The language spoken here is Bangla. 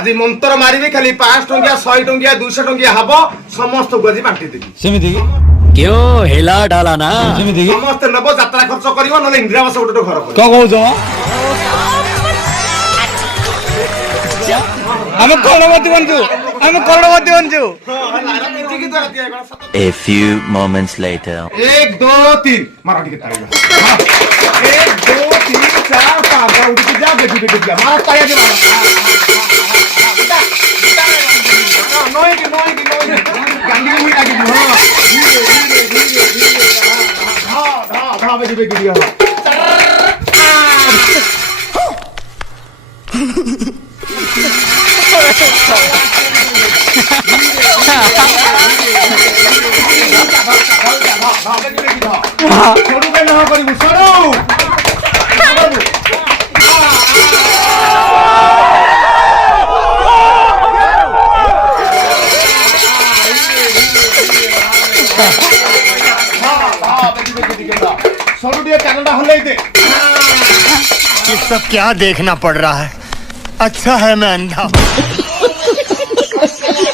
আজি মন্ত্র মারিবি খালি 5 টঙ্কিয়া 100 টঙ্কিয়া 200 টঙ্কিয়া হব সমস্ত গজি বাঁটি দেবি সেমিতি কি क्यों हिला डाला ना সেমিতি কি সমস্ত নেব যাত্রা খরচ করিব নলে ইন্দিরাবাস গোটে ঘর করিব ক কହୁଛ ଆମେ କରୋଡ଼ପତି ବଞ୍ଚୁ ଆମେ Crorepati ବଞ୍ଚୁ A few moments later. 1 2 3 मारा टिके ताली 1 2 3 4 5 उठी जा बेटी बेटी जा मारा ताया दे मारा नोई की गांधी हुई लागी हां धा बेटी बेटी जा সরু কেন করিব সরু सरू दिए कैनेडा हल्ले दे ये सब क्या देखना पड़ रहा है अच्छा है मैं अंधा हूं